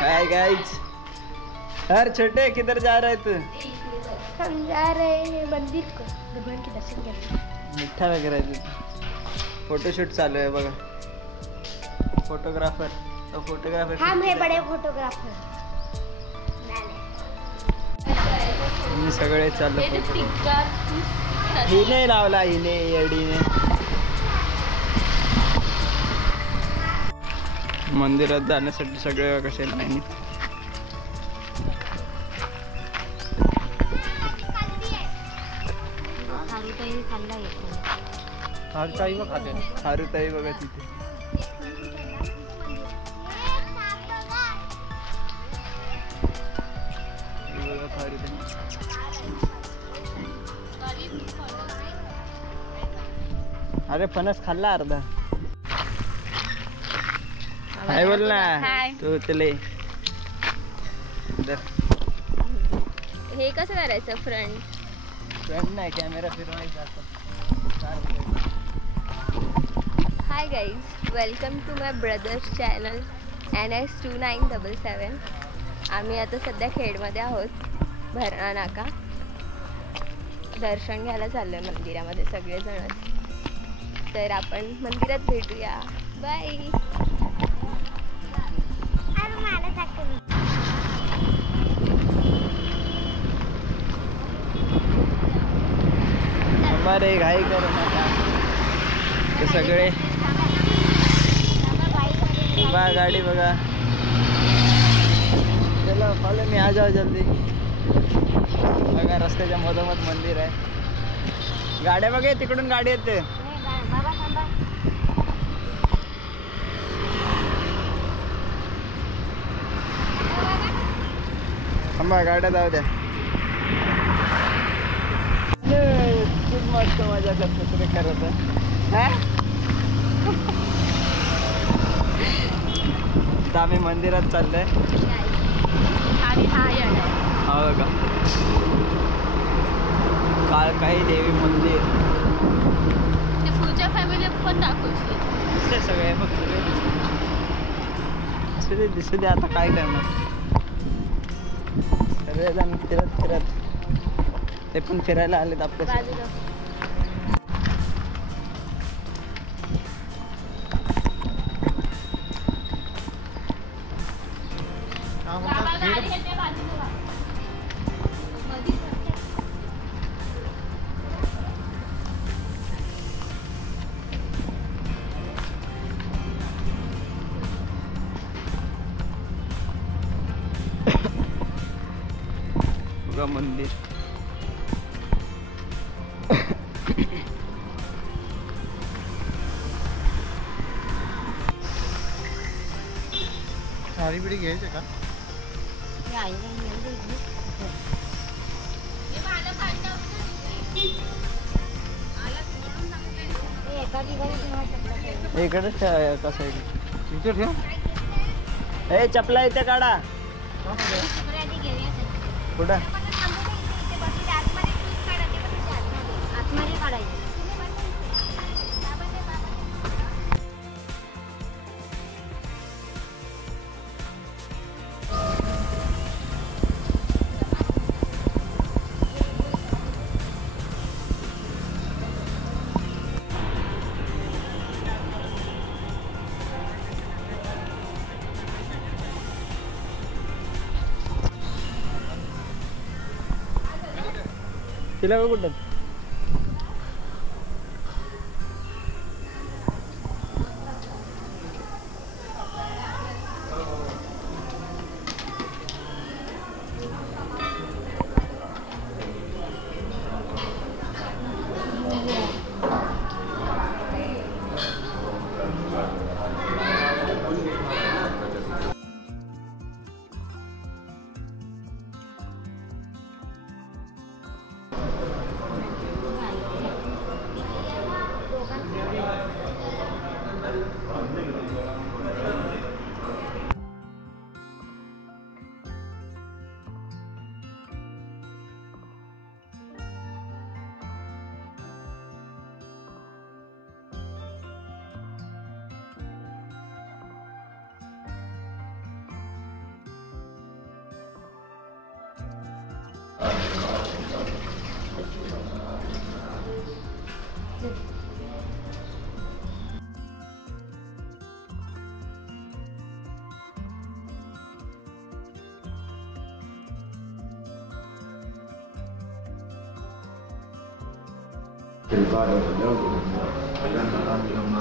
Hi guys. यार छोटे किधर जा रहे तू? हम जा रहे हैं मंदिर को भगवान के दर्शन करने। मिठा लग रहा है तुझे। फोटोशूट चालू आहे बघा। फोटोग्राफर तो फोटोग्राफर हम है बड़े फोटोग्राफर। मी सगळे चाललो हिने लावला हिने येडीने। मंदिरात जाण्यासाठी सगळे कसे लाईनीत। हारुताई बघा तिथे। अरे फणस खाल्ला अर्धा। हाय बोल ना तू चले। हे कसं करायचं? फ्रंट नाही कॅमेरा फिरवायचा असं। Hi guys, welcome to my brothers channel NS2977। आम्ही आता सध्या खेडमध्ये आहोत, भरणा नाका। दर्शन घ्यायला चाललोय मंदिरामध्ये सगळेजण। तर आपण मंदिरात भेटूया। बाय। हमारे घाई करो नका ते सगळे। बघा गाडी बघा। चलो फॉलो मी, आ जाओ जल्दी। बघा रस्त्याच्या मधोमध मंदिर आहे। गाड्या बघा तिकडून गाडी येते। थांबा गाड्या जाऊ द्या। खूप मस्त मजा करतो तुम्ही करत। आता आम्ही मंदिरात चाललोय। हा बघा काळकाई देवी मंदिर। पुढच्या फॅमिली पण दाखवशील? दिसते सगळे बघ, सगळे दिसू दे। आता काय करणार, सगळेजण फिरत फिरत ते पण फिरायला आलेत आपल्या। बघा मंदिर। साडी बिडी घ्यायची का? इकडे कसं इथे ठेव। ए चपला इथे काढा। कुठं? तिला कुठं?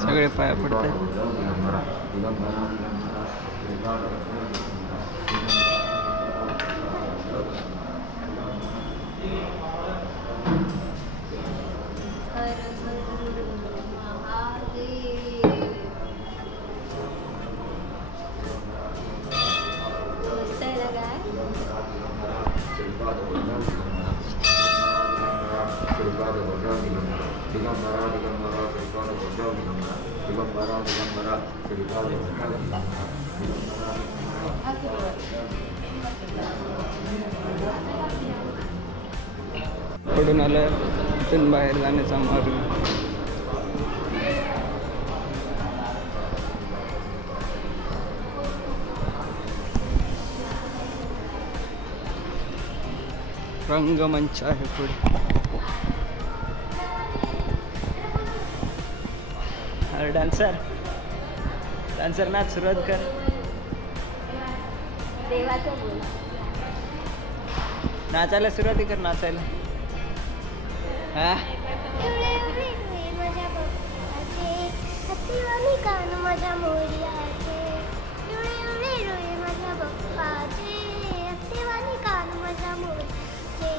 सगळे पाया पडतात. पडून आलं इथून बाहेर जाण्याचा मार्ग. रंगमंच आहे पुढे. अरे डान्सर नाच सुरुवात कर. देवाचं बोल. नाचायला सुरुवात कर नाचायला. हा माझ्या मोर्याचे माझ्या बाप्पाचे हत्तीवाणी कान माझ्या मोरचे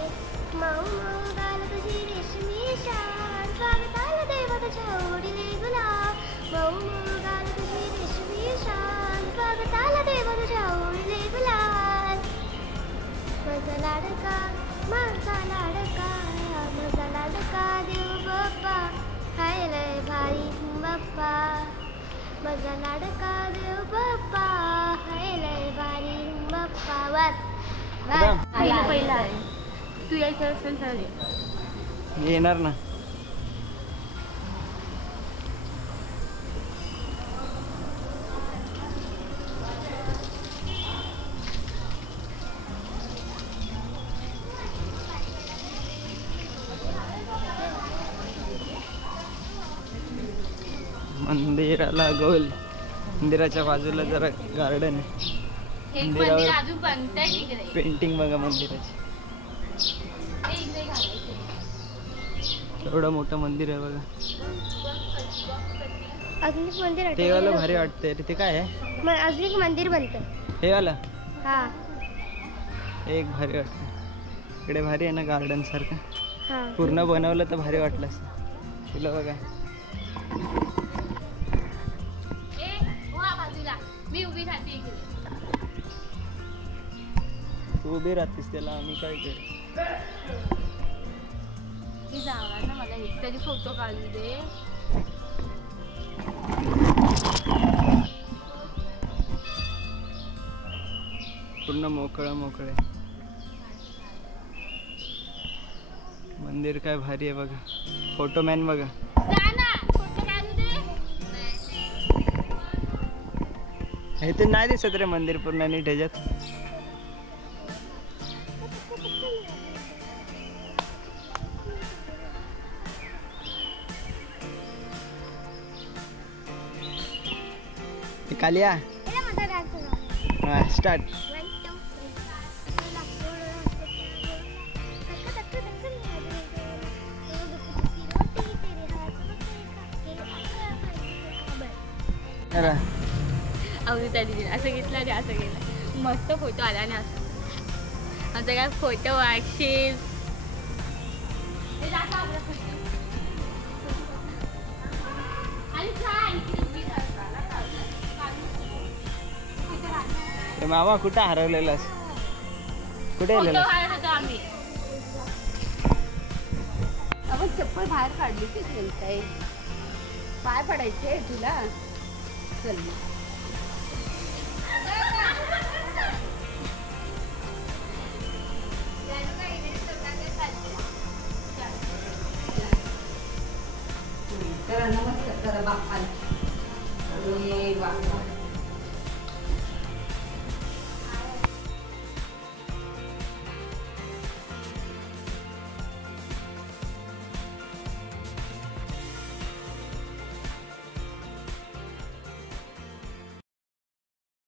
माऊ माऊ गाल तुझी रेशमी शान स्वागताला देवा तुझ्या ओढीले गुलाब माऊ माऊ गाल तुझी रेशमी शान स्वागताला देवा तुझ्या ओढीले गुलाब माझा लाडका देव बाप्पा हाय लय भारी बाप्पा माझा लाडका देव बाप्पा हाय लय भारी बाप्पा. बस पहिला आहे. तू यायचं असेल तर येणार ना. मंदिराला गोल. मंदिराच्या बाजूला जरा गार्डन आहे. पेंटिंग बघा मंदिराची. एवढं मोठं मंदिर आहे बघा. अजून एक मंदिर ते वाला भारी वाटतंय. ते काय आहे? अजून एक मंदिर बनतं हे वाला. हा एक भारी वाटतं. इकडे भारी आहे ना गार्डन सारखं. हा पूर्ण बनवलं तर भारी वाटलं असतं. तुला बघा. मी उभी राहते. तू उभी राहतीस त्याला आम्ही काय करू? मी जाणार ना. मला एक तरी फोटो काढू दे. पूर्ण मोकळं मोकळे. मंदिर काय भारी आहे बघा. फोटोमॅन बघा. इथे नाही दिसत रे मंदिर पूर्ण नीट ह्याच्यात. कालिया स्टार्ट. अमृता दिदी असं घेतलं आणि असं गेलं. मस्त फोटो आला आणि असं आमचा काय फोटो वाटशील. मामा कुठं हरवलेलास? कुठे गेलेला? आम्ही आपण चप्पल बाहेर काढली की बोलताय. पाय पडायचे तुला. चल